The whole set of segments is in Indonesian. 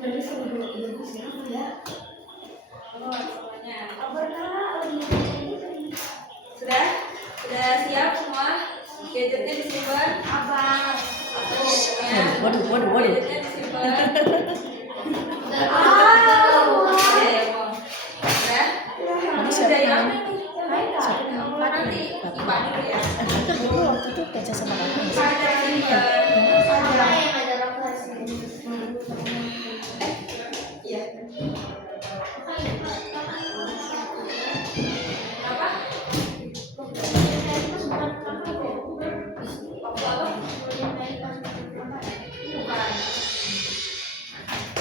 Dari seluruh Indonesia ya. Halo semuanya. Sudah? Sudah siap semua? Gadgetnya disimpan? Abang. Waduh. Gadgetnya disimpan. Sudah ya? Nanti IPA dulu ya. Waktu itu baca sama kakak. Iya. Kenapa? Bukan.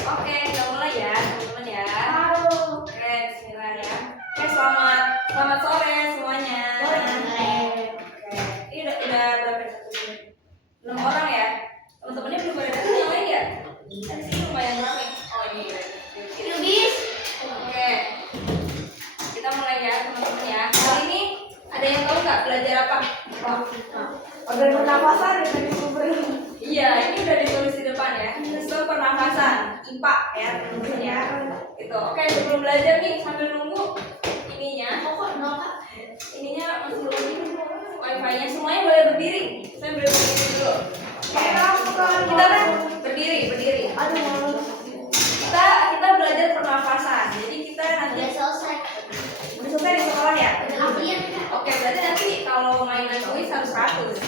Oke, kita mulai ya, teman-teman ya. Oke, bismillah ya. Oke, selamat sore semuanya. Oke, ini udah berapa satu? 6 orang ya. Teman-temannya belum pada datang yang lain ya? Di sini lumayan ramai. Oh ini ya. Oke, kita mulai ya teman-teman ya. Kali ini ada yang tahu nggak belajar apa? Organ pernapasan dari sumber. Iya, ini udah ditulis di depan ya. Sistem pernafasan IPA ya teman-teman ya. Gitu. Oke, sebelum belajar nih sambil nunggu ininya. Ininya masih belum wifi-nya. Semuanya boleh berdiri. Saya boleh berdiri dulu. Kita kan berdiri. Kita belajar pernafasan. Jadi kita nanti udah selesai di sekolah ya. Oke, berarti nanti kalau mainan kuis harus 100. Oke,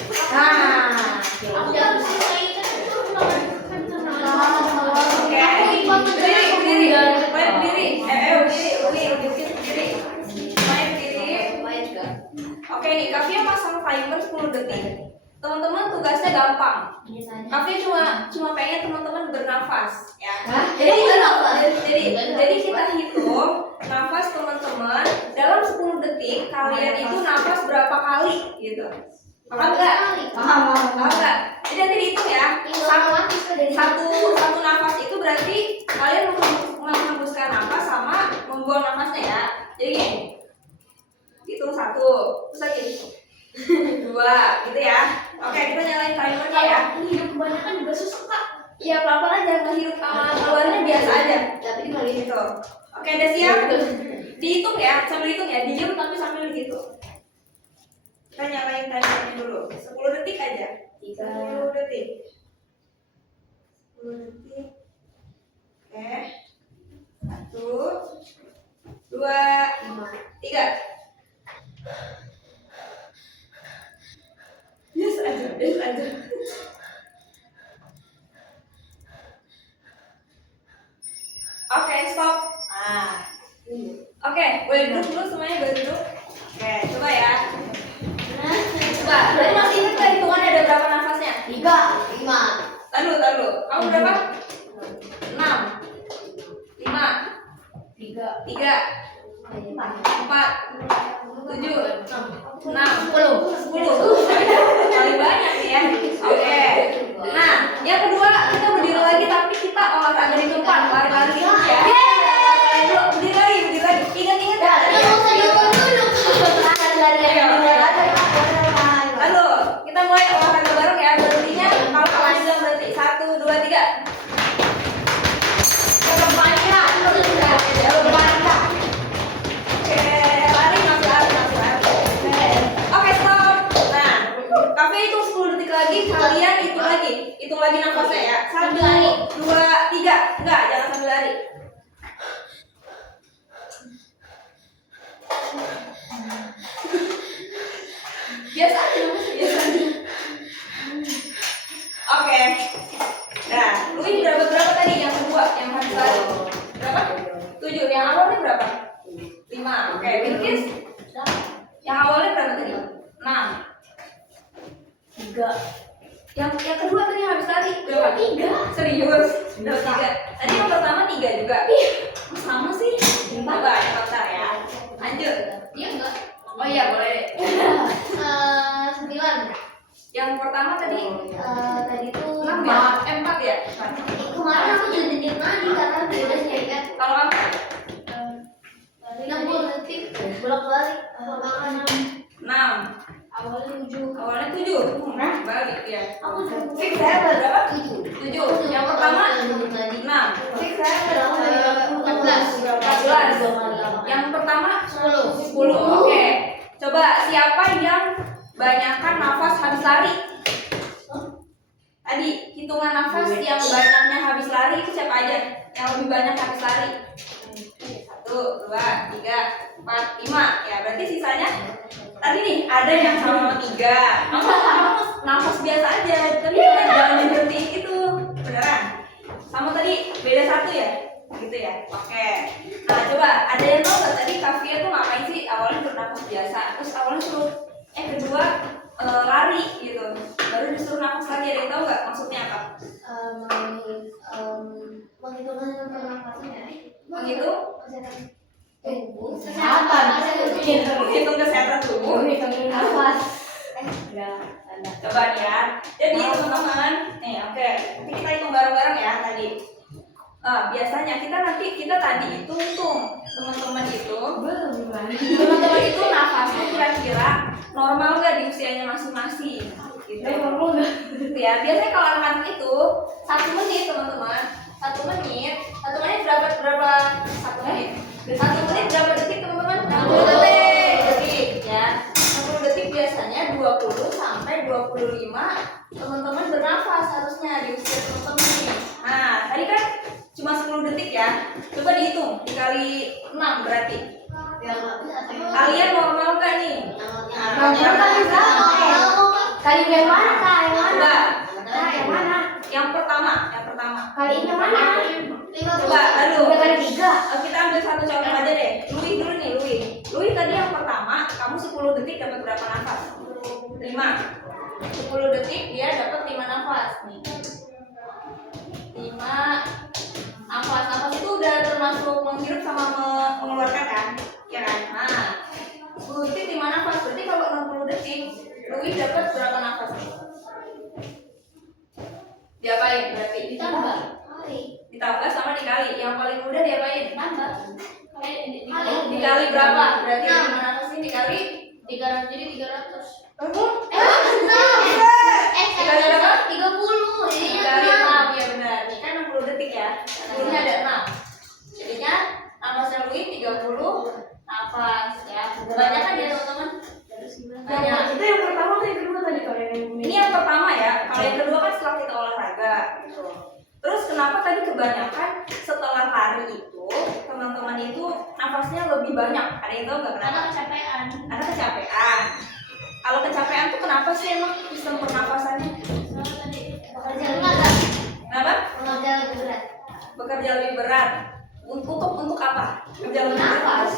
berdiri. Main berdiri. Berdiri. Main berdiri. Oke nih, Kavia pasang timer 10 detik. Teman-teman tugasnya gampang. Kavia cuma pengen teman-teman bernafas, ya. Jadi kita hitung nafas teman-teman dalam 10 detik. Kalian itu nafas berapa kali, gitu. Paham nggak? Paham nggak? Jadi nanti dihitung ya. Satu nafas itu berarti kalian menghembuskan nafas sama membuang nafasnya ya. Jadi gini, hitung 1, terus lagi 2, gitu ya. Oke, kita nyalain timernya ya. Hidup kebanyakan juga susah kak. Iya, pelan-pelan aja, ngehirup sama keluarnya biasa aja. Tapi dibagi Gitu. Oke, udah siap? Dihitung ya, sambil hitung ya. Diam tapi sambil dihitung. Kita nyalain timernya dulu. 10 detik aja. 10 detik. 10 detik. Oke. 1, 2, 3. Yes aja. Oke, stop. Oke, boleh duduk dulu semuanya, boleh duduk. Oke, coba ya. Coba, berarti masih ingat kan hitungannya ada berapa nafasnya? 5. Tahu. Kamu berapa? 6, 5, 3, 4, 7, 6, 10. Paling banyak ya. Oke. Nah, yang kedua kita berdiri lagi tapi kita olahraga di tempat, lari-lari gitu ya. Berdiri lagi. Ingat ya. Lalu kita mulai olahraga bareng ya. Berhentinya kalau kamu bilang berhenti 1, 2, 3. Oke, lari masih lari. Oke, stop. Nah, Kafe hitung 10 detik lagi, kalian hitung lagi nafasnya ya. 1, 2, 3. Enggak, jangan sambil lari. Biasa aja. Oke. Nah, lu ini berapa tadi yang kedua yang habis lari? Berapa? 7. Yang awalnya berapa? 5. Oke, Bilkis. Yang awalnya berapa tadi? 6. 3. Yang kedua tadi yang habis lari berapa? 3. Serius? Udah 3. Tadi yang pertama 3 juga. Sama sih. Coba ya, bentar ya. Lanjut. Iya enggak? Oh iya, boleh. 9. Yang pertama tadi Tadi tuh 6 ya? 4 ya? kemarin aku jadi nyet lagi karena beda sih kan. Kalau kamu 60 detik bolak-balik. 6. Awalnya 7. Awalnya 7. Balik ya. Aku Fix ya, berapa? 7. 7. Yang pertama 6. Fix ya? 10. Oke. Coba siapa yang banyakkan nafas habis lari? Tadi hitungan nafas yang banyaknya habis lari itu siapa aja? Yang lebih banyak habis lari? 1, 2, 3, 4, 5. Ya berarti sisanya tadi nih ada yang sama 3. Nafas biasa aja, tapi jangan diberhentiin itu. Beneran? Sama tadi beda 1 ya? Gitu ya? Oke. Nah coba ada yang tahu nggak tadi Kavia tuh ngapain sih? Awalnya bernafas biasa, terus awalnya suruh kedua lari gitu, baru disuruh nafas lagi. Ada yang tahu nggak maksudnya apa? Menghitungkan pernapasannya. Begitu? Kesehatan. Hitung kesehatan tubuh. Nafas. Coba nih ya. Jadi teman-teman, nih oke. Nanti kita hitung bareng-bareng ya tadi. Biasanya kita tadi hitung teman-teman itu nafasnya kira-kira normal nggak di usianya masing-masing gitu. Ya biasanya kalau anak-anak itu 1 menit teman-teman, 1 menit berapa 1 menit berapa detik teman-teman? 60 detik ya. 60 detik biasanya 20 sampai 25 teman-teman bernafas harusnya di usia teman-teman nih. Nah tadi kan cuma 10 detik ya. Coba dihitung dikali 6 berarti. Kalian normal nggak nih? Kali yang mana kak? Coba. Yang mana? Yang pertama. Kali yang mana? Coba, aduh. Kali 3. Kita ambil satu contoh aja deh. Louis dulu nih, Louis tadi yang pertama, kamu 10 detik dapat berapa nafas? 5. 10 detik dia dapat 5 nafas nih. 5 nafas itu udah termasuk menghirup sama mengeluarkan kan? Ya kan? Nah, 10 detik 5 nafas. Berarti kalau 60 detik, Louis dapat berapa nafas? Diapain berarti? Ditambah sama dikali. Yang paling mudah diapain? Dikali berapa? Berarti 5 nafas ini dikali 300 jadi 300. Dikali berapa? 30. Dikali 6, ya benar. Ini kan 60 detik ya. 10-nya ada 6. Jadinya nafasnya Louis 30 nafas ya. Banyak kan ya teman-teman? Banyak. Itu yang pertama atau yang kedua tadi kalau yang Ini yang pertama ya. Kalau yang kedua kan setelah kita olahraga gitu. Terus kenapa tadi kebanyakan setelah lari itu teman-teman itu nafasnya lebih banyak? Ada yang tahu nggak kenapa? Karena kecapean. Kalau kecapean tuh kenapa sih emang sistem pernapasannya? Kenapa? Bekerja lebih berat. Untuk apa? Bekerja lebih berat.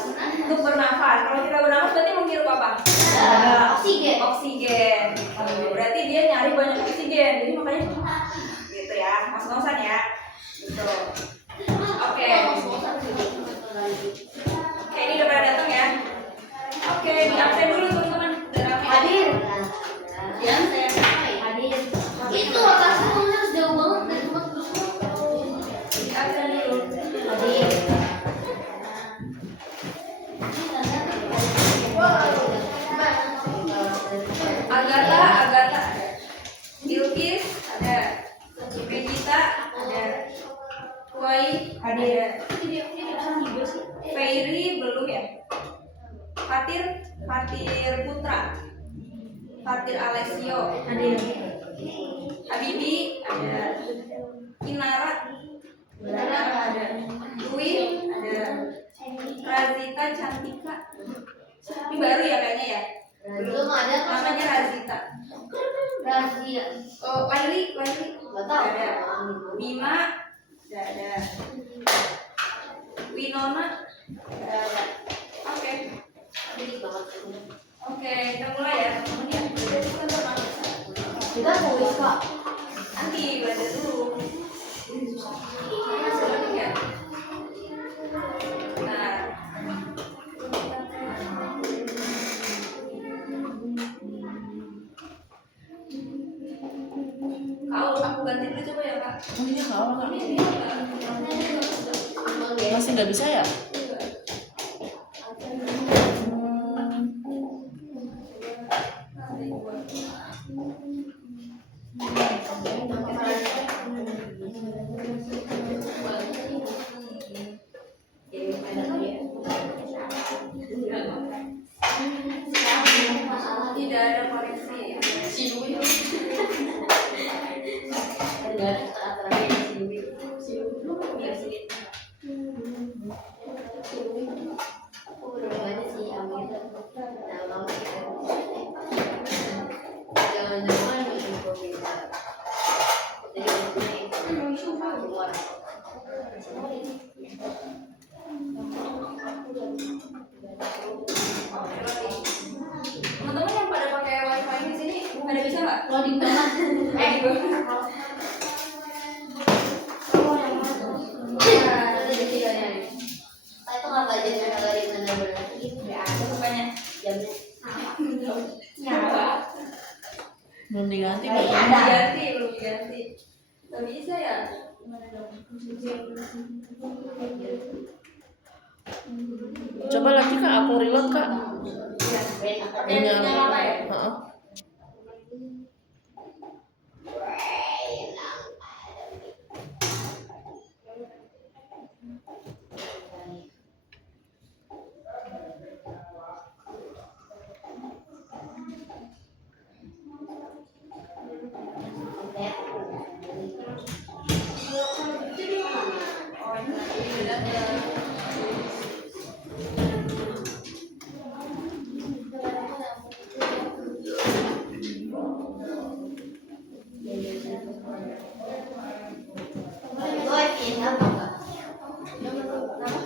Untuk bernafas. Kalau kita bernafas berarti menghirup apa? Oksigen. Berarti dia nyari banyak oksigen. Jadi makanya gitu ya, ngos-ngosan ya. Gitu. Oke, ini udah pada datang ya. Oke, di absen dulu teman-teman. Udah rame. Hadir. Di absen. Hadir. Itu lokasi harus jauh banget dari tempat terus. Di absen dulu. Hadir. Agatha ada. Bilkis ada. Brigita ada. Wai ada. Fairy belum ya. Fatir Putra. Fatir Alessio ada. Habibi ada. Kinara ada. Dwi ada. Razita Cantika. Ini baru ya kayaknya ya. Belum ada Namanya Razita. rahasia. Oh, Laili Enggak tahu. ada. Bima ada. Winona ada. Oke, kita mulai ya teman-teman ya. Kita tulis kak. Nanti belajar dulu. Masih banyak ya. Nah, aku ganti dulu coba ya kak. Oh iya kalau masih nggak bisa ya? Teman-teman yang pada pakai wifi di sini, ada bisa nggak? Loading banget. Itu nggak belajar dari benar-benar gitu ya. Ada rupanya. Jamnya. Belum diganti Belum Mbak. diganti. Nggak bisa ya? Gimana dong? Coba lagi Kak, aku reload Kak. Yang apa ya? Heeh.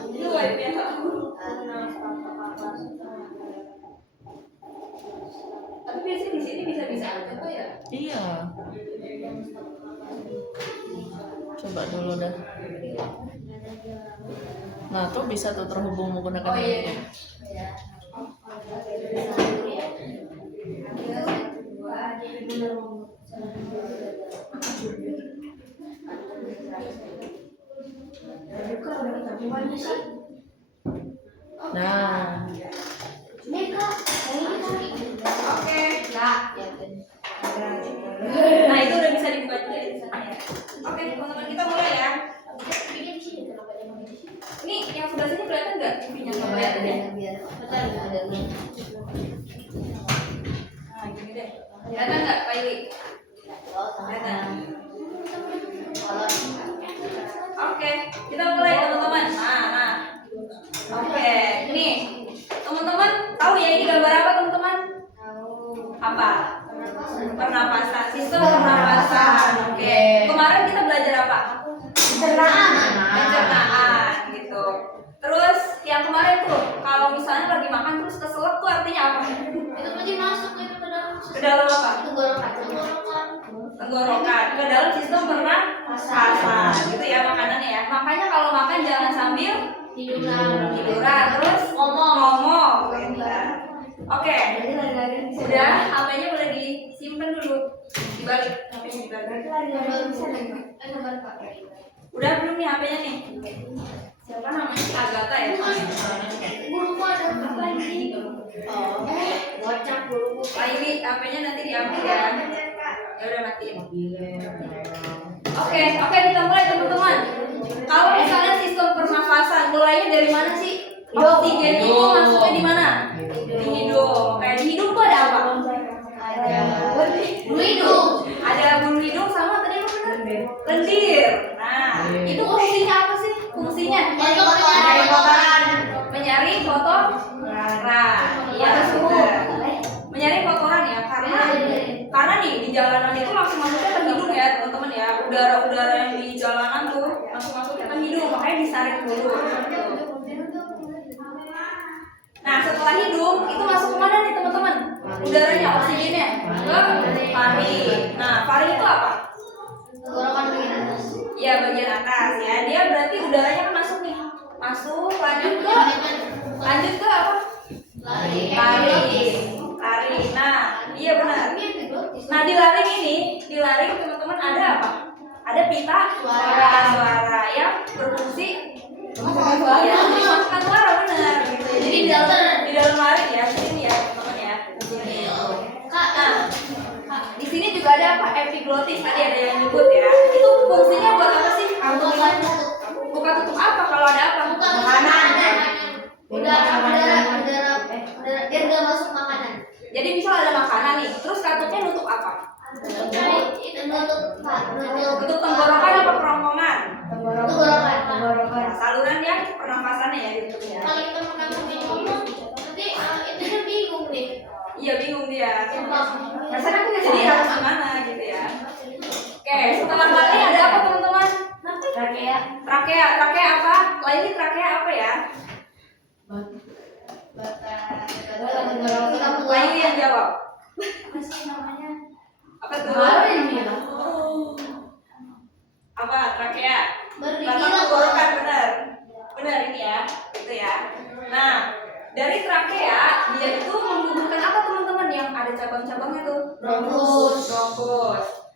Itu wifi ya? Tapi biasanya di sini bisa-bisa aja kok ya? Iya. Coba dulu dah. Nah, tuh bisa tuh terhubung menggunakan Oh iya. handphone. Nah, Oke, nah. Nah, itu udah bisa dibuka juga di sana ya. Oke, teman-teman kita mulai ya. Ini yang sebelah sini kelihatan nggak TV-nya? Nggak kelihatan ya? Nah, gini deh. Kelihatan nggak, Pak Ili? Kelihatan. Oke, kita mulai teman-teman. Nah. Oke, ini teman-teman tahu ya ini gambar apa teman-teman? Apa? Pernapasan, sistem pernapasan. Oke. Kemarin kita belajar apa? Pencernaan gitu. Terus yang kemarin tuh kalau misalnya lagi makan terus keselak tuh artinya apa? Itu pasti masuk itu ke dalam Ke dalam apa? tenggorokan. Tenggorokan, ke dalam sistem pernapasan. Gitu ya makanannya ya. Makanya kalau makan jangan sambil tiduran terus ngomong. Oke. Udah, HP-nya boleh disimpan dulu. Dibalik, HP-nya dibalik. Udah belum nih HP-nya nih? Siapa namanya? Agatha ya? Guruku ada apa lagi? Bocah guruku. Pak Ili, HP-nya nanti diambil ya. Ya udah matiin. Oke, kita mulai teman-teman. Kalau misalnya sistem pernafasan, mulainya dari mana sih? Oksigen itu masuknya di mana? Di hidung. Kayak di hidung tuh ada apa? Bulu hidung. Ada bulu hidung sama tadi apa benar? Lendir. Nah, itu fungsinya apa sih? Fungsinya Menyaring kotoran. menyaring kotoran. Iya, benar. Menyaring kotoran ya, karena nih di jalanan itu langsung masuknya ke hidung ya, teman-teman ya. Udara-udara yang di jalanan tuh langsung masuknya ke hidung, makanya disaring dulu. Nah, setelah hidung itu masuk ke mana nih, teman-teman? Udaranya, oksigennya ke faring. Nah, faring itu apa? Tenggorokan bagian atas. Iya, bagian atas ya. Dia berarti udaranya kan masuk nih. Masuk, lanjut ke apa? Laring. Nah, iya benar. Nah, di laring teman-teman ada apa? Ada pita suara yang berfungsi memasukkan suara, benar gitu. Jadi di dalam laring ya, sini ya, teman-teman ya. Nah, di sini juga ada apa? Epiglotis, tadi ada yang nyebut ya. Itu fungsinya buat apa sih? Buka tutup apa kalau ada apa? Makanan. Udara biar nggak masuk makanan. Jadi misal ada makanan nih, terus katupnya nutup apa? Nutup tenggorokan apa kerongkongan? Tenggorokan. Nah, saluran yang pernapasannya ya gitu ya. Kalau kita makan ngomong, nanti itu bingung deh. Iya bingung dia. Rasanya aku jadi harus gimana gitu ya. Oke, setelah laring ada apa teman-teman? Trakea apa? Lainnya trakea apa ya? Lain yang jawab. Apa sih namanya? Apa tuh? Ini. Apa trakea? Bergigi Batang lah, tenggorokan, benar ini ya, itu ya. Nah, dari trakea dia itu membutuhkan apa teman-teman yang ada cabang-cabangnya tuh? Bronkus.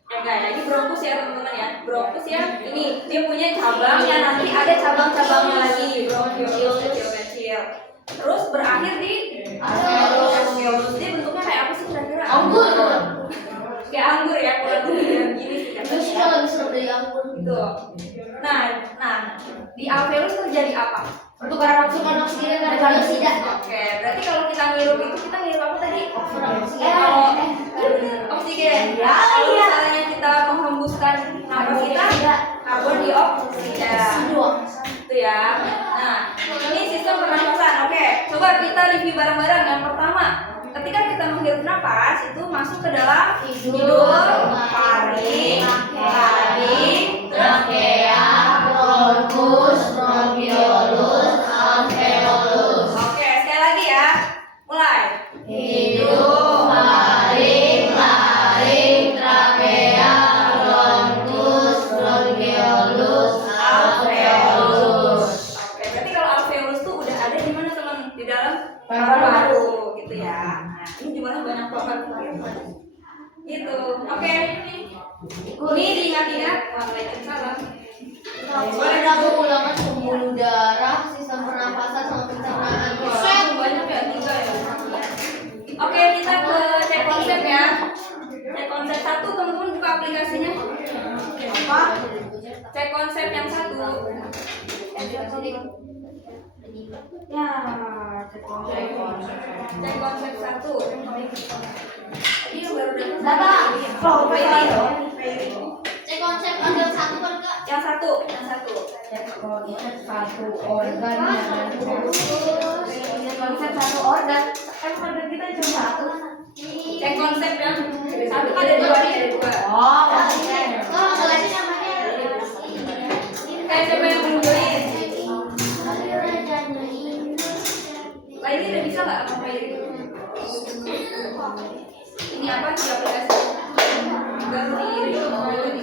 Ya enggak ya, ini bronkus ya teman-teman ya. Bronkus ya, ini dia punya cabang yang nanti ada cabang-cabangnya lagi, bronkiolus kecil-kecil. Terus berakhir di alveolus. Dia bentuknya kayak apa sih kira-kira? Anggur. Kayak anggur ya, kurang lebih gini sih Terus katanya. kalau bisa dari anggur. Gitu. Nah, di alveolus terjadi apa? Pertukaran oksigen dan dioksida. Oke, berarti kalau kita ngirup itu kita ngirup apa tadi? Oksigen. Oksigen. Ya, kalau misalnya kita menghembuskan nafas kita, karbon dioksida. Itu ya. Nah, ini sistem pernapasan. Oke, coba kita review bareng-bareng. Yang pertama, ketika kita menghirup napas itu masuk ke dalam hidung, paring, Trakea, bronkus, bronkiolus, alveolus. Oke, sekali lagi ya. Mulai. Hidung, laring, trakea, bronkus, bronkiolus, alveolus. Oke, berarti kalau alveolus tuh udah ada di mana teman? Di dalam Paru-paru. gitu ya. Nah, ini gimana banyak banget gitu. Oke. Ini diingat-ingat. Waalaikumsalam. Ada pengulangan pembuluh darah, sistem pernapasan sama pencernaan. Banyak ya, 3 ya. Oke, kita ke cek konsep ya. Cek konsep 1, teman-teman buka aplikasinya. Apa? Cek konsep yang 1. Ya, cek konsep. Cek konsep 1. Ini baru dapat. Data. Ferry. Cek konsep organ satu kan kak? Yang satu. Satu organ Konsep satu organ. kan organ kita cuma satu. Cek konsep yang satu kan ada 2 nih, ada 2. Oh, kelasnya namanya. Siapa yang belum join? Lainnya udah bisa nggak apa Ferry? Ini apa di aplikasi? Baru di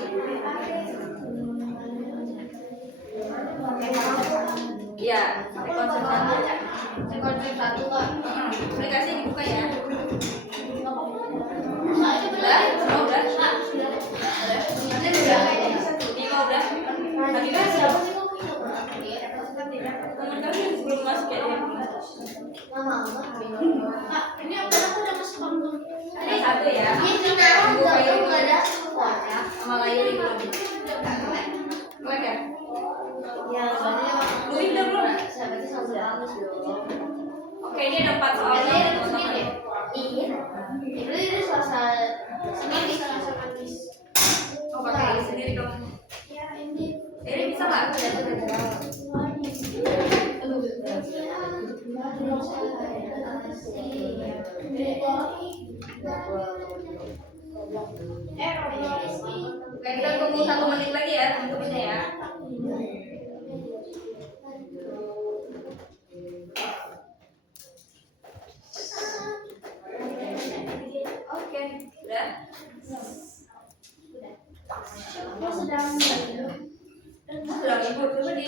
Iya, cek konsep 1. Cek konsep satu kak. Aplikasi dibuka ya. Nah, itu Udah? Semua udah? Nanti udah. Lima udah? Lagi kan Siapa sih kok? teman kami yang belum masuk ya? Mama. Kak, ini organ aku udah masuk belum? Ada 1 ya. Ini final belum ada kuota. Sama layar belum. Melek ya? Ya, soalnya Lu udah belum? sahabatnya sampai halus dong. Oke, ini ada 4 soal Ini nih, ada teman-teman. sedikit ya? Iya. Ini selasa Senin selasa Kamis. Oh, pakai ini sendiri kamu. Ya, ini. Ini bisa nggak? Oke, kita tunggu 1 menit lagi ya, teman-temannya ya. Oke, udah. Sedang ibu coba di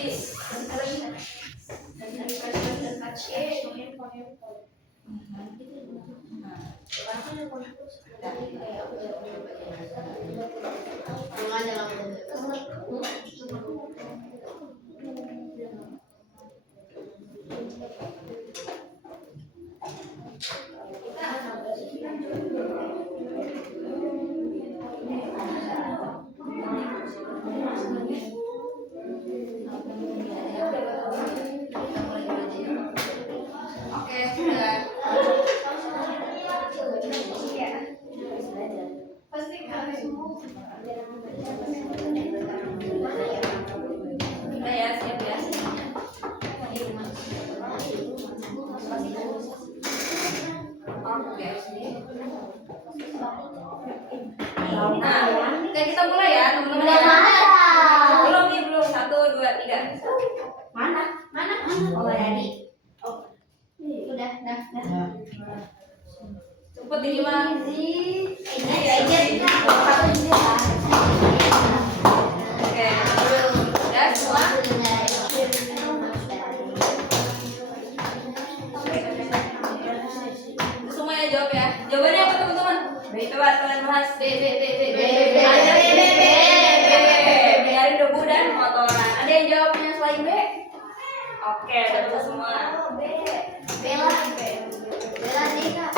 Oke, sudah. Udah ya, siap ya. 3. Mana? Oh, dari. Oh. Udah. Cepet ini mah. Oke. Udah semua. Semuanya jawab ya. Jawabannya apa teman-teman? Coba kalian bahas. B. Ada B. Biarin debu dan kotoran. Ada yang jawabnya selain B? Oke, betul semua. Bella nih kak.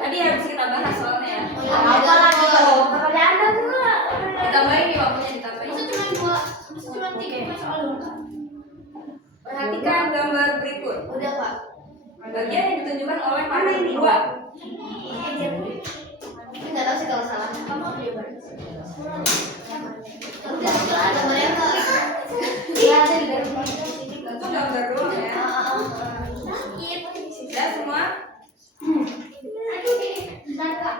Tadi harus kita bahas soalnya ya. Apa lagi tuh? Ada pula. Ditambahin nih waktunya ditambahin. Itu cuma 3 soal. Perhatikan gambar berikut. Udah pak. Bagian yang ditunjukkan oleh mana ini? 2. Nggak tahu sih kalau salah. Kamu apa jawabannya? Udah ada mereka. Iya ada di dalam. Itu gambar doang ya. Sudah semua? Bentar kak.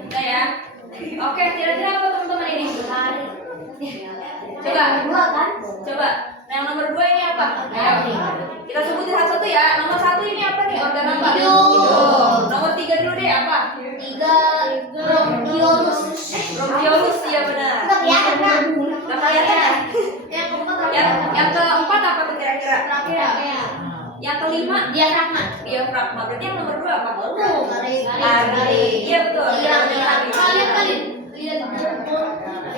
Udah ya. Oke, kira-kira apa teman-teman ini? Coba. Nah, yang nomor 2 ini apa? Ayo. Kita sebutin satu-satu ya. Nomor 1 ini apa nih? Organ apa? Hidup. Nomor 3 dulu deh apa? 3 bronkiolus. Bronkiolus, iya benar. Nggak kelihatan. Nggak kelihatan. Yang keempat Yang keempat apa tuh kira-kira? terakhir. Yang kelima Diafragma. diafragma. Berarti yang nomor 2 apa? Lari. Iya betul. Kalian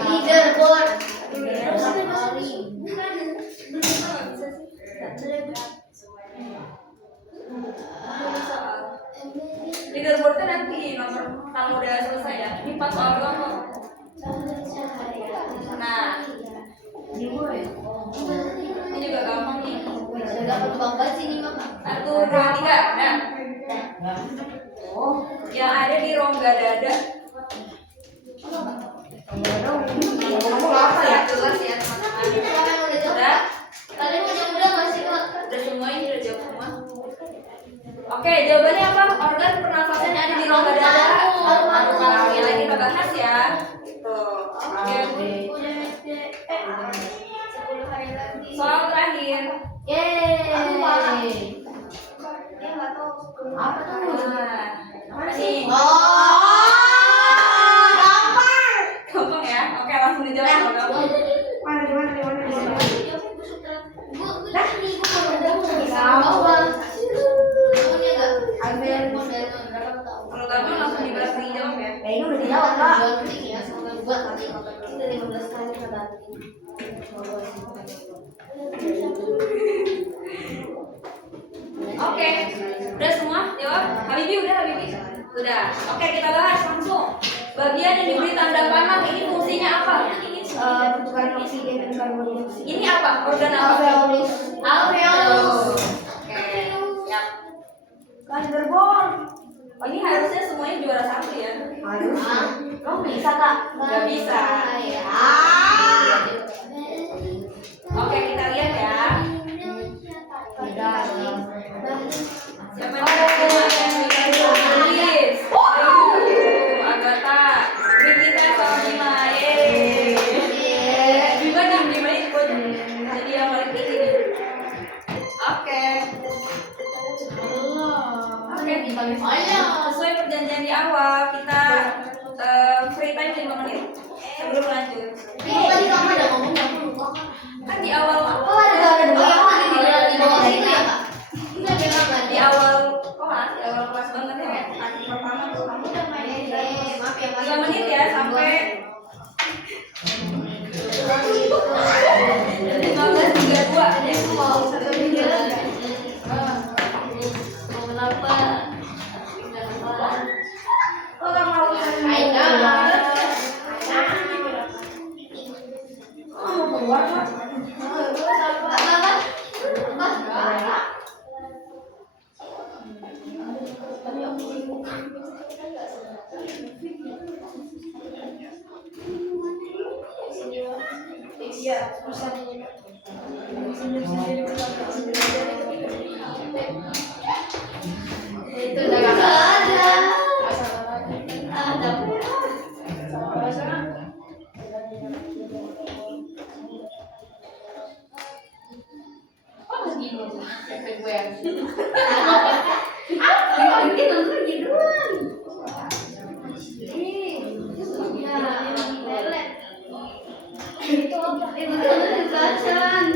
leaderboard. Leaderboard kan nanti nomor kalau udah selesai ya. Ini 4 soal doang kok. Nah, ini juga gampang nih. Dapat banget sih ini mah. 1, 2, 3. Nah, yang ada di rongga dada. Ya, jelas ya teman-teman. Udah? Kalian udah nggak sih kak? Udah semua ini udah jawab semua. Oke, jawabannya apa? Organ pernafasan yang ada di rongga dada. Paru-paru. Yang lagi kita bahas ya. Tuh. Oke. Soal terakhir. Yeay. Apa tuh? Apa nih? Gampang ya? Oke, langsung dijawab kalau gampang. Kalau gampang langsung dibahas dijawab ya. Ini udah dijawab kak. Ini 15 kali kata. Oke, udah semua jawab? Habibi udah Habibi? Udah. Oke, kita bahas langsung. Bagian yang diberi tanda panah ini fungsinya apa? Pertukaran oksigen dan karbon dioksida. Ini apa? Organ apa? Alveolus. Oke, siap. Gerbong. Oh, ini harusnya semuanya juara 1 ya? Harus. Kamu bisa kak? Nggak bisa. Oke, kita lihat ya. Siapa yang tulis? Agatha, Brigita, sama Bima. Bima diem aja buat jadi yang paling tinggi nih. Oke. Sesuai perjanjian di awal kita free time 5 menit sebelum lanjut. Kan di awal di awal kelas banget ya, tadi pertama tuh kamu 5 menit ya sampai 15.32. Iya, bisa. Itu udah gak ada. Ada. Oh, lagi efek gue yang. Mungkin nonton gituan. Ya, lelet. Itu apa? Itu bacaan.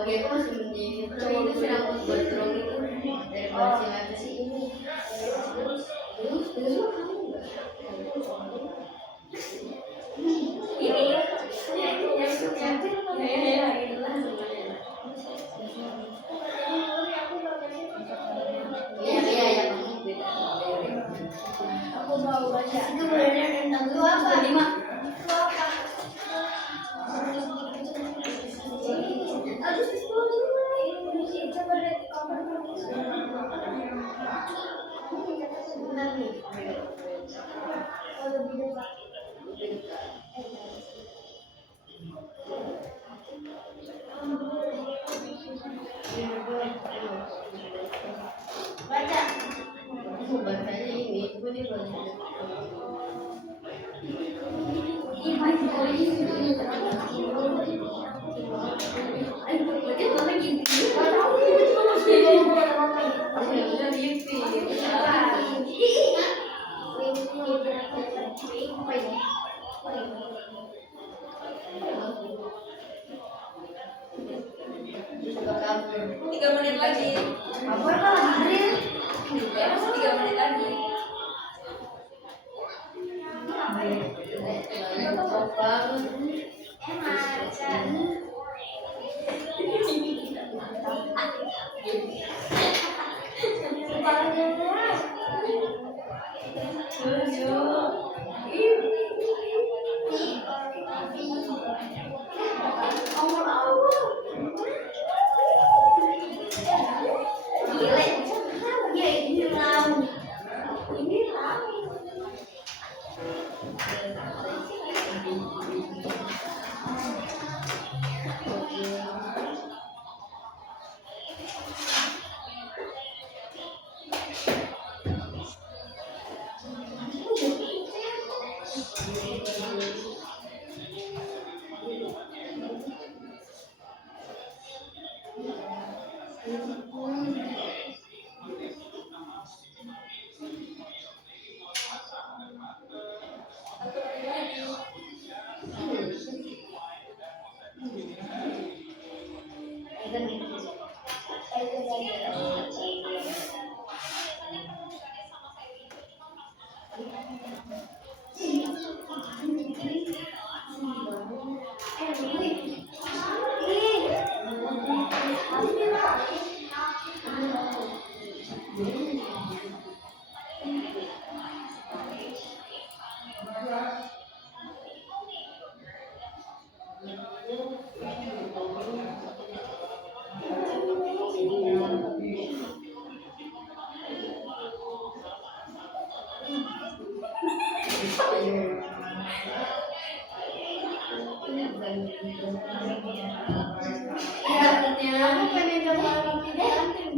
Oke, aku masih mending cowok itu sedang membuat drone itu daripada si laki si ini. Terus ini ya kamu beda. Aku mau baca. Itu benar tentang lu apa? 5. Baca. Bacanya ini, ini baca. Tiga menit lagi. Apa lagi? Ya, masih 3 menit lagi. Aku pengen coba roti cantik.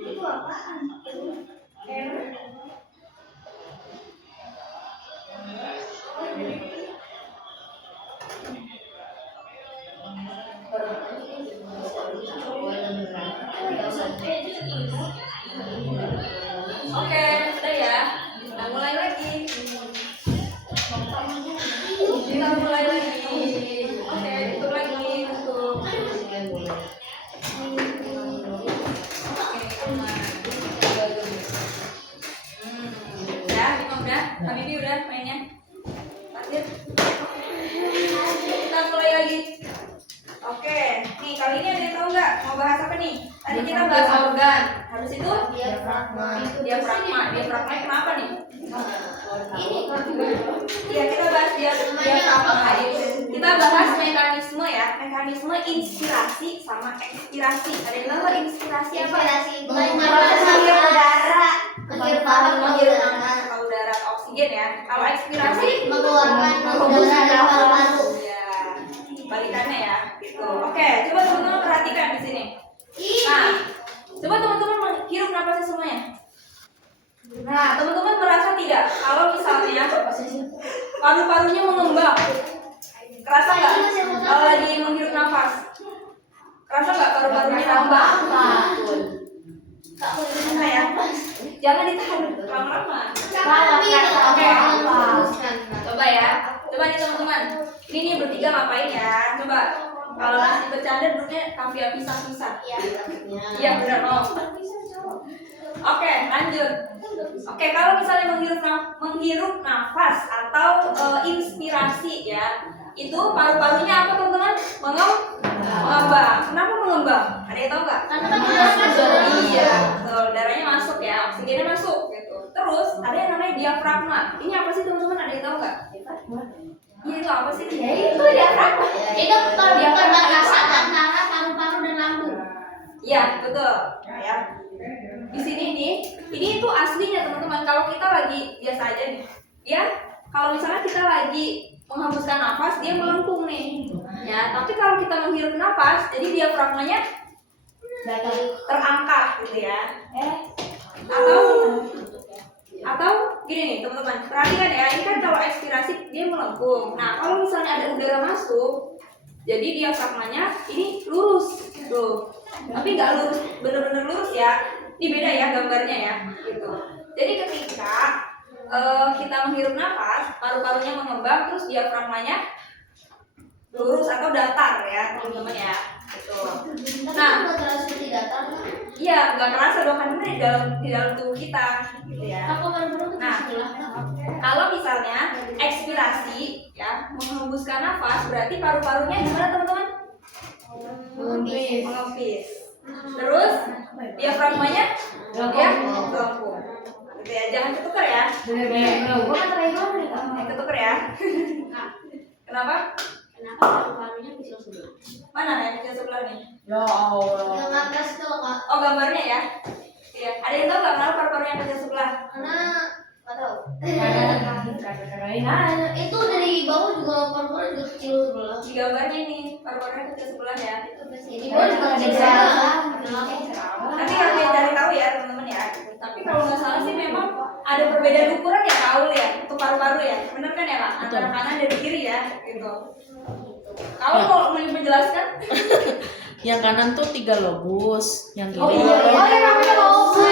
Itu apaan? Oke, udah ya. Kita mulai lagi. Kita mulai lagi. Oke, tutup lagi. Tutup. Oke, aman. Habibi udah mainnya. Lanjut. Kita mulai lagi. Oke, nih kali ini ada yang tahu nggak mau bahas apa nih? Tadi kita bahas organ, habis itu diafragma. Diafragma kenapa nih? Iya, kita bahas diafragma. Kita bahas mekanisme ya, mekanisme inspirasi sama ekspirasi. Ada yang tahu nggak inspirasi apa? Menghirup udara. Menghirup udara oksigen ya. Kalau ekspirasi Mengeluarkan udara dari paru-paru. ya, balikannya ya. Gitu. Oke, coba teman-teman perhatikan di sini. Nah, coba teman-teman menghirup napasnya semuanya. Nah, teman-teman merasa tidak kalau misalnya paru-parunya mengembang? Kerasa nggak kalau lagi menghirup nafas? Kerasa nggak paru-parunya mengembang? Kerasa ya? Jangan ditahan lama-lama. Oke. Coba ya. Coba nih teman-teman. Ini nih bertiga ngapain ya? Coba. Kalau masih bercanda duduknya kafiah pisah-pisah. Iya benar om. Oke, lanjut. Oke, kalau misalnya menghirup nafas atau inspirasi ya, itu paru-parunya apa teman-teman? Mengembang. Kenapa mengembang? Ada yang tahu nggak? Karena kan masuk. Iya, betul. Darahnya masuk ya, oksigennya masuk gitu. Terus ada yang namanya diafragma. Ini apa sih teman-teman? Ada yang tahu nggak? Iya itu apa sih? Ya itu diafragma. Itu perbatasan antara paru-paru dan lambung. Iya, betul. Ya. Di sini nih, ini itu aslinya teman-teman. Kalau kita lagi biasa aja nih, ya. Kalau misalnya kita lagi menghembuskan nafas, dia melengkung nih. Ya, tapi kalau kita menghirup nafas, jadi diafragmanya terangkat gitu ya. Atau gini nih teman-teman, perhatikan ya. Ini kan kalau ekspirasi dia melengkung. Nah, kalau misalnya ada udara masuk, jadi diafragmanya ini lurus tuh. Tapi nggak lurus, bener-bener lurus ya. Ini beda ya gambarnya ya, gitu. Jadi ketika kita menghirup nafas, paru-parunya mengembang, terus diafragmanya lurus atau datar ya, teman-teman ya. Gitu. Nah, seperti datar. iya, nggak kerasa dong kan ini di dalam tubuh kita, gitu ya. Nah, kalau misalnya ekspirasi ya, menghembuskan nafas, berarti paru-parunya gimana teman-teman? Mengempis. Terus diafragmanya dia melengkung. Gitu ya, jangan ketukar ya. Ketukar ya. Kenapa? Kenapa paru-parunya kecil sebelah? Mana yang kecil sebelah nih? Ya Allah. Yang atas tuh Kak. Oh, gambarnya ya. Iya. Ada yang tahu nggak kenapa paru-paru yang kecil sebelah? Karena nggak tahu. Nah, itu dari bawah juga paru-paru juga kecil sebelah. Di gambarnya ini paru-parunya kecil sebelah ya. Di bawah juga kecil sebelah. Nanti kalian cari tahu ya teman-teman ya. Tapi kalau nggak salah sih memang ada perbedaan ukuran ya Kaul ya untuk paru-paru ya. Benar kan ya Pak? Antara kanan dan kiri ya. Gitu. Kalau mau menjelaskan? Yang kanan tuh 3 lobus, yang kiri. namanya lobus.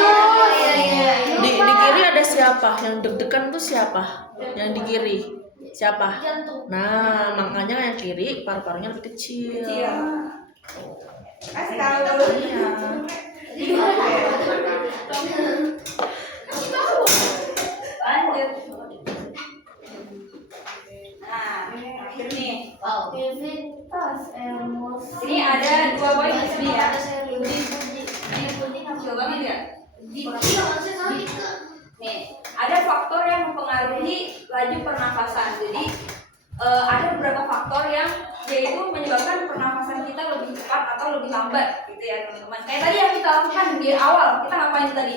Di kiri ada siapa? Yang deg-degan tuh siapa? Yang di kiri siapa? Jantung. Nah, makanya yang kiri paru-parunya lebih kecil. Kecil. Kasih tahu. Iya. Lanjut. Nah, akhir nih. Aktivitas emosi. Ini ada 2 poin di sini ya. Coba banget ya. Nih, ada faktor yang mempengaruhi laju pernafasan. Jadi ada beberapa faktor yang yaitu menyebabkan pernafasan kita lebih cepat atau lebih lambat gitu ya teman-teman. Kayak tadi yang kita lakukan di awal, kita ngapain tadi?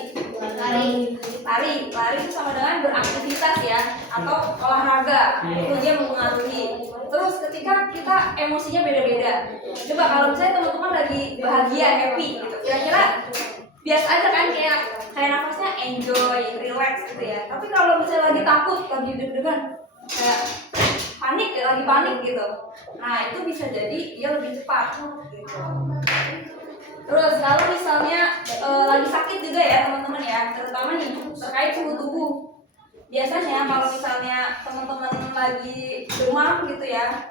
Lari itu sama dengan beraktivitas ya, atau olahraga. Itu dia mempengaruhi. Terus ketika kita emosinya beda-beda. Coba kalau misalnya teman-teman lagi bahagia, happy gitu. Kira-kira biasa aja kan kayak nafasnya enjoy, relax gitu ya. Tapi kalau misalnya lagi takut, lagi deg-degan, kayak panik, lagi panik gitu. Nah, itu bisa jadi dia lebih cepat gitu. Terus kalau misalnya lagi sakit juga ya teman-teman ya, terutama nih terkait suhu tubuh. Biasanya kalau misalnya teman-teman lagi demam gitu ya,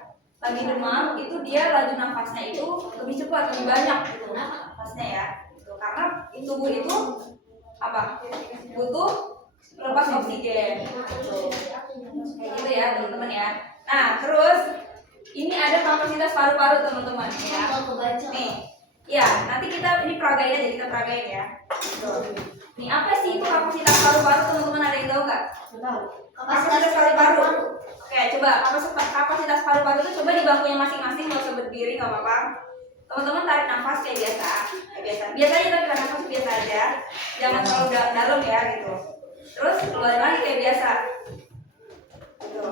itu dia laju nafasnya itu lebih cepat, lebih banyak gitu nafasnya ya. Gitu. Karena tubuh itu apa? Butuh lepas oksigen. Kayak gitu ya teman-teman ya. Nah terus ini ada kapasitas paru-paru teman-teman ya. Nih, ya nanti kita ini peragain aja, kita peragain ya. Tuh. Nih apa sih itu kapasitas paru-paru teman-teman, ada yang tahu nggak? Kapasitas paru-paru. Oke, coba kapasitas paru-paru itu coba di bangkunya masing-masing, nggak usah berdiri nggak apa-apa. Teman-teman tarik nafas kayak biasa, biasanya tapi nafas biasa aja, jangan terlalu dalam ya gitu. Terus keluarin lagi kayak biasa. Gitu.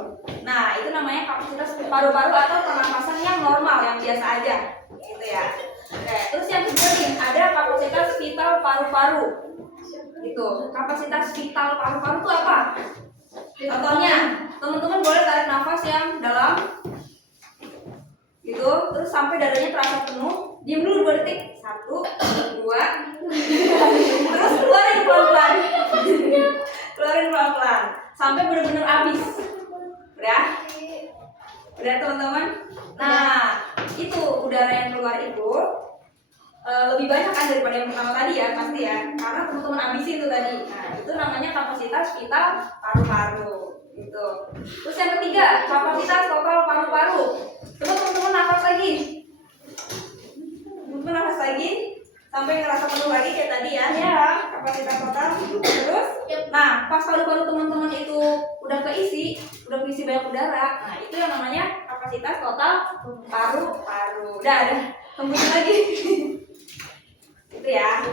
Nah itu namanya kapasitas paru-paru atau pernapasan yang normal, yang biasa aja, gitu ya. Oke, terus yang kedua nih ada kapasitas vital paru-paru. Gitu. Kapasitas vital paru-paru itu apa? Contohnya, teman-teman boleh tarik nafas yang dalam. Gitu, terus sampai dadanya terasa penuh, diam dulu 2 detik, 1, 2, terus keluarin pelan-pelan, sampai benar-benar habis, udah teman-teman. Nah itu udara yang keluar itu lebih banyak kan daripada yang pertama tadi ya, pasti ya, karena teman-teman habisin itu tadi. Nah itu namanya kapasitas vital paru-paru. Gitu. Terus yang ketiga, kapasitas total paru-paru. Coba teman-teman nafas lagi. Teman-teman nafas lagi sampai ngerasa penuh lagi kayak tadi ya. Ya, kapasitas total. Terus, nah pas paru-paru teman-teman itu udah keisi banyak udara. Nah itu yang namanya kapasitas total paru-paru. Udah, kembali lagi. Itu ya,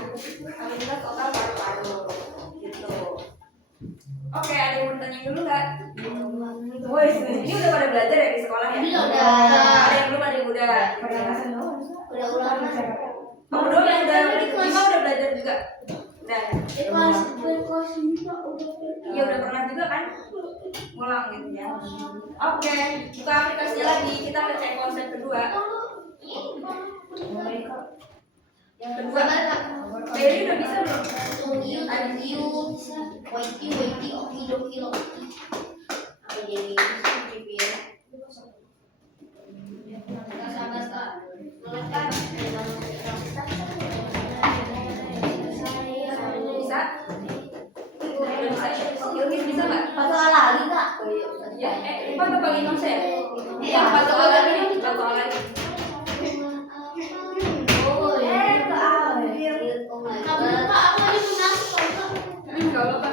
kapasitas total paru-paru. Gitu. Oke, ada yang mau tanya dulu nggak? Woi, ini udah pada belajar ya di sekolah ya? Udah. Ada yang belum, ada yang udah. Udah ulang. Kamu doang yang udah, Lima udah belajar juga. Udah. Iya udah pernah juga kan? Ngulang gitu ya. Oke, buka aplikasi lagi. Kita cek konsep kedua. Yang kedua, Berry udah bisa belum? Bisa? Bisa nggak? Pasal lagi kak? Ya, apa paling konsen? Yang pasal lagi, pasal lagi. Kalau apa?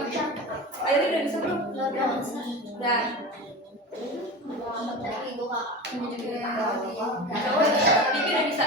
Ayo udah bisa belum? Udah. Bibi udah bisa.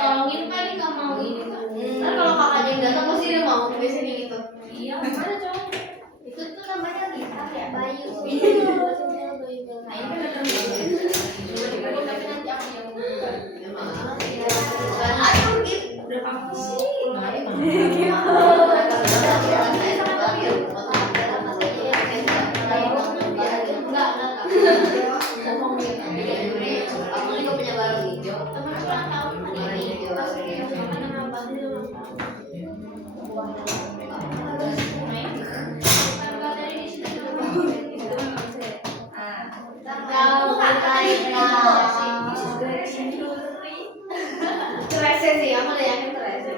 Tolongin Pak, ini nggak mau ini Pak. Kan kalau kakaknya yang datang pasti dia mau biasanya gitu. Iya, mana cowok? Itu tuh namanya Lita ya, Bayu. Nah ini kan datang tapi nanti aku yang buka. Ayo gitu. Udah kamu sih. Terasa sih, aku udah yakin terasa.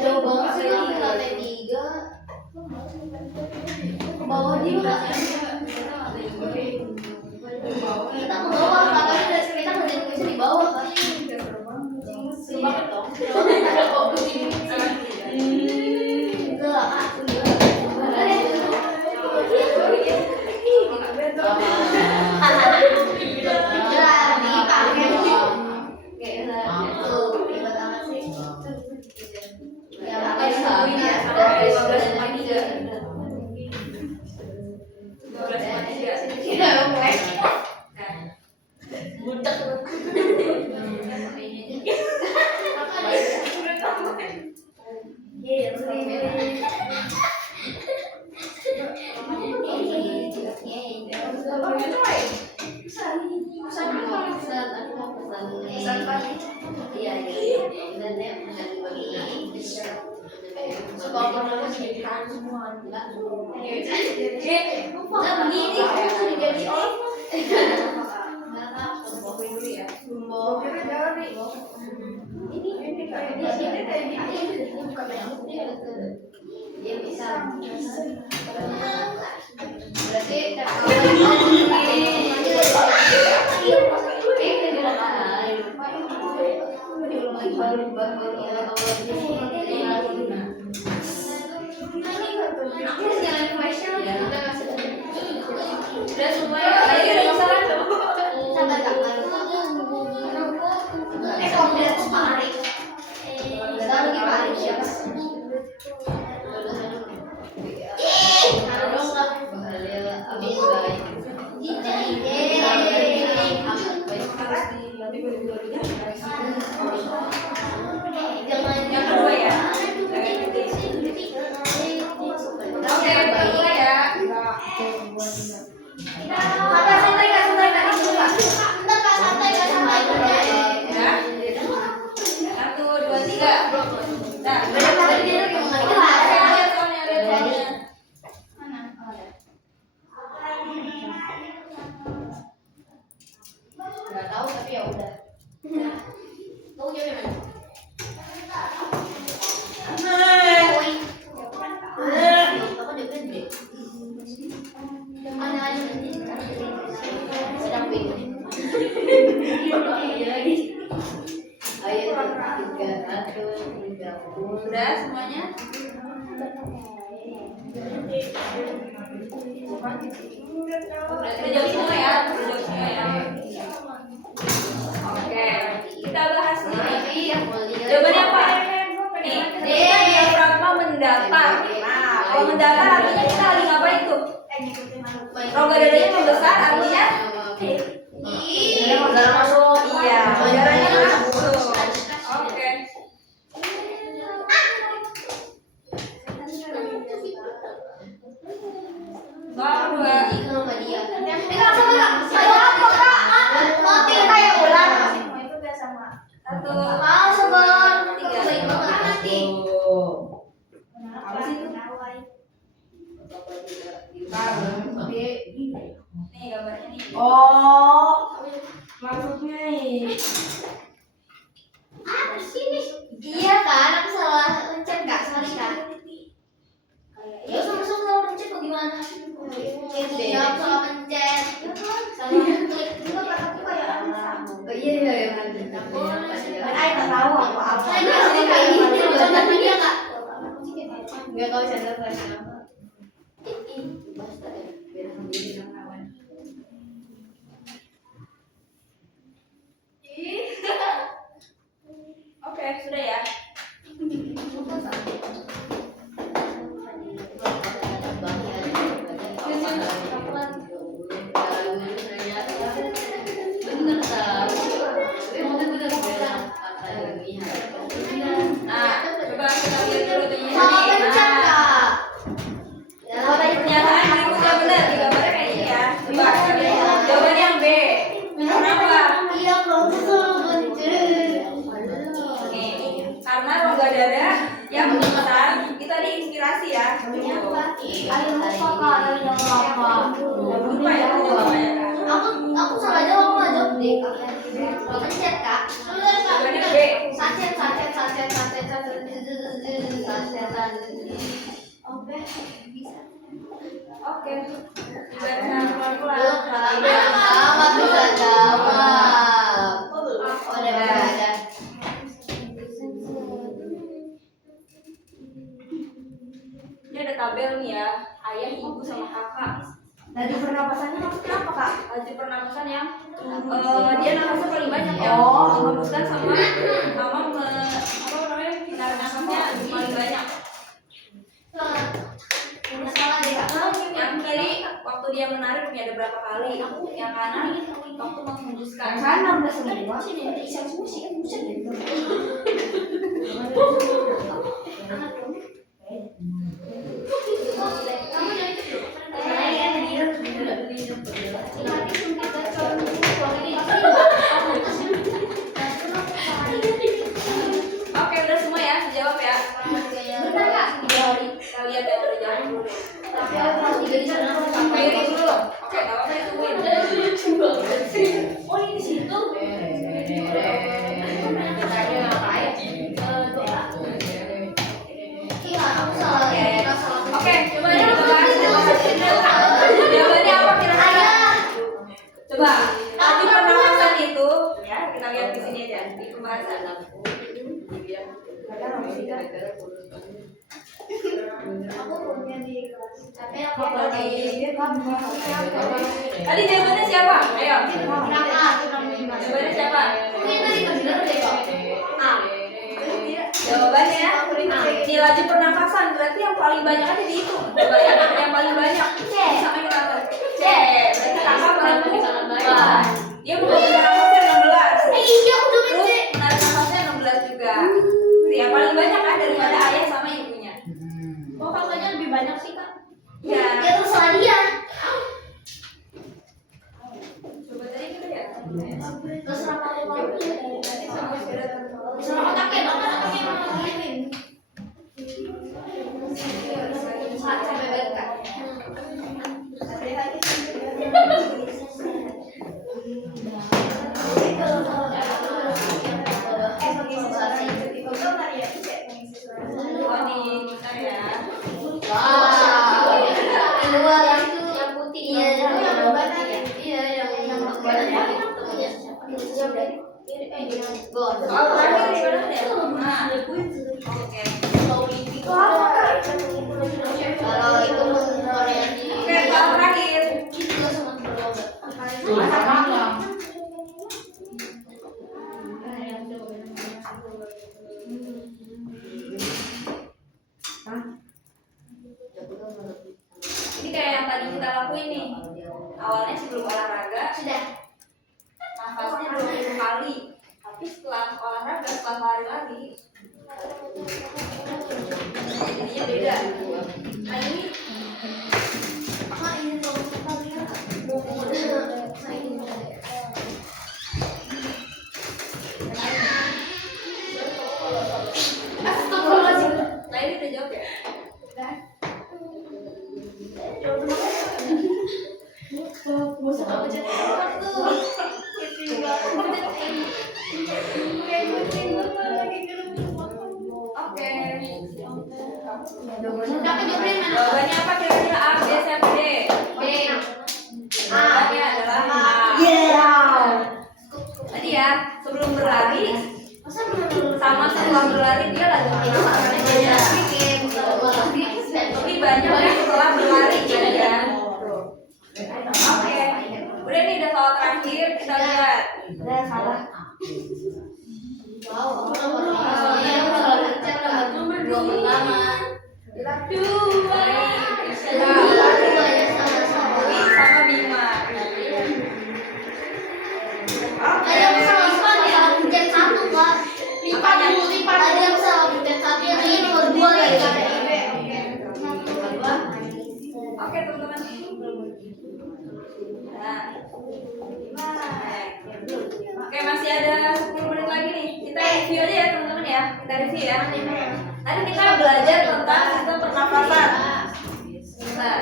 Jauh banget sih ke lantai 3. Ke bawah juga. Kita ke bawah, katanya dari cerita kerjaan bisa di bawah kan. Seru banget dong. tungguin ya sampai 15,3. 15,3. Tidak mulai. Nah, Budak. Dia bisa. Berarti udah semua ya. Lagi ada masalah tuh. Yang kedua ya. Oke, kedua ya. Ya. 1, 2, 3. Nah, lihat soalnya. nggak tahu tapi ya udah. Tahu jadi mana? Aku udah gede. Mana aja nanti? Sedang bingung. Ayo 330. Sudah semuanya? Udah jauh semua ya, Oke, kita bahas nih. Jawabannya apa? Nih, kita diafragma mendatar. Nah, kalau mendatar artinya kita lagi ngapain tuh? Rongga dadanya membesar artinya? Udara masuk. Iya, udaranya masuk. Oke. Soal kedua. Sama dia. Satu. Nih gambarnya nih. Oh, maksudnya nih. Iya kan, aku salah pencet nggak? Sorry kan? Ya sama-sama pencet kok gimana? Iya, aku salah pencet. Salah klik. Oh iya iya iya. Nggak tahu apa-apa. Ini asli kayak gini, contohnya dia nggak? Nggak tahu contoh flashnya apa. Basta ya, biar sendiri yang kawan. Oke, sudah ya. Nah, coba kita lihat dulu tanya Salah tadi. pencet kak. Pernyataan berikutnya benar, di gambarnya kayak ini ya. Coba kita lihat. Jawabannya yang B. Kenapa? Iya belum pencet. Nih, karena rongga dada yang besar kita diinspirasi ya. Ayo lupa kak, ayo jangan lupa. Lupa ya, lupa ya. Aku salah jawab, aku nggak jawab deh. Kalau pencet kak. Jawabannya B. Sachet. Oke, bisa. Oke. Dibaca pelan-pelan. Sama bisa jawab. Oh, udah ada. Ini ada tabel nih ya. Ayah, ibu, sama kakak. Laju pernapasannya maksudnya apa, Kak? Laju pernapasan yang dia nafasnya paling banyak ya. Oh. Menghembuskan sama apa namanya? Narik nafasnya paling banyak. kali. Yang kanan waktu menghembuskan. Kanan udah semua. Sini nanti iseng semua sih, buset gitu. Oke, udah semua ya, dijawab ya. Kita lihat yang udah jawab dulu deh. Pilih dulu. Oke, gak apa-apa ditungguin. Oh ini di situ. Iya, aku salah. Oke, coba ya kita bahas jawabannya apa kira-kira? Coba, tadi pernafasan itu, ya kita lihat di sini aja di pembahasan. Tadi jawabannya siapa? Ayo. Jawabannya siapa? Jawabannya di laju pernafasan berarti yang paling banyak ada di itu. Coba yang paling banyak. Sama yang kita C. Berarti kakak paling banyak. Dia mengajar nafasnya 16. Terus menarik nafasnya 16 juga. Yang paling banyak kan daripada ayah sama ibunya. Oh kakaknya lebih banyak sih kak. Ya. Ya terserah dia. Coba tadi gitu ya. Terserah kamu. Terserah otaknya, otaknya ngomongin. Sampai balik kak. Oh di kita ya. Keluar yang putih. Iya, yang putih. Iya, yang ketemunya siapa? Oh terakhir di mana deh? Nah. Oke. Kalau itu mengenai Oke, kalau terakhir. itu sama berlomba. Ini kayak yang tadi kita lakuin nih. Awalnya sebelum olahraga, Sudah. nafasnya 20 kali. Tapi setelah olahraga, setelah lari-lari, jadinya beda. Nah ini Kak ini dong kita lihat. Nah ini. Astagfirullahaladzim. nah ini udah jawab ya? Oke. Jawabannya apa kira-kira? A, B, C, D? Jawabannya adalah A. Tadi ya, sebelum berlari sama setelah berlari dia lagi beda. Lebih banyak yang setelah berlari gitu ya. Oke. Udah nih udah soal terakhir kita lihat. Sama Bima. Oke teman-teman. Nah. Oke masih ada 10 menit lagi nih. Kita review aja ya teman-teman ya. Kita review ya. Tadi kita belajar tentang sistem pernafasan. Bentar.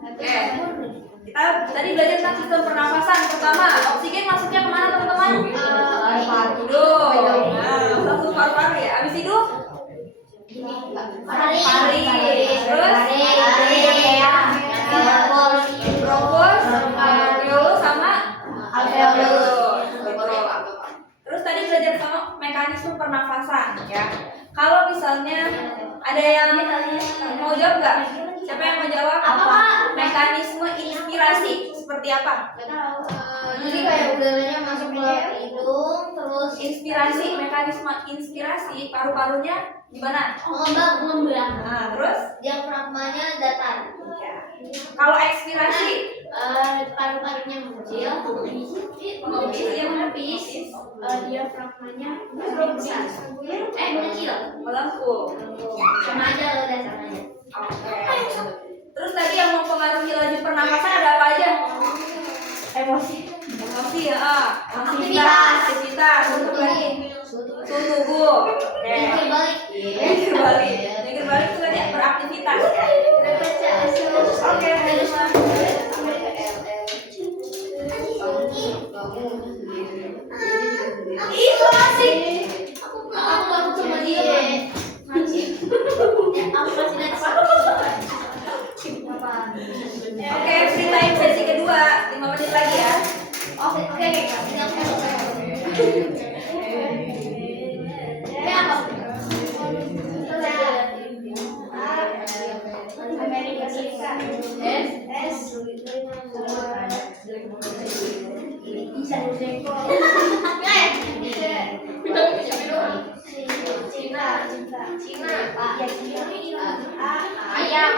Oke. Kita tadi belajar tentang sistem pernafasan. Pertama, oksigen masuknya kemana teman-teman? Hidung. Nah, masuk paru-paru ya. Abis itu paru. Terus bronkus, alveolus sama alveolus. Terus tadi belajar sama mekanisme pernafasan ya. Kalau misalnya ada yang mau jawab nggak? Siapa yang mau jawab? Apa? Mekanisme inspirasi seperti apa? Jadi kayak udaranya masuk ke hidung, terus Inspirasi, mekanisme inspirasi paru-parunya gimana? mengembang. Nah, terus Diafragmanya datar. Ya. Kalau ekspirasi Paru-parunya mengecil, dia menepis, diafragmanya besar. Mengecil. melengkung. Sama aja loh, udah sama aja. Oke. Terus tadi yang mempengaruhi laju pernafasan ada apa aja? Emosi. Emosi ya, Aktivitas. untuk lagi suhu tubuh. Oke. Mikir balik. Mikir balik itu kan ya beraktivitas. Oke, terus Itu asik. Aku baru sama dia. Aku masih nanti. Oke, free time sesi kedua 5 menit lagi ya. Oke. Apa? Amerika Serikat. Ayam.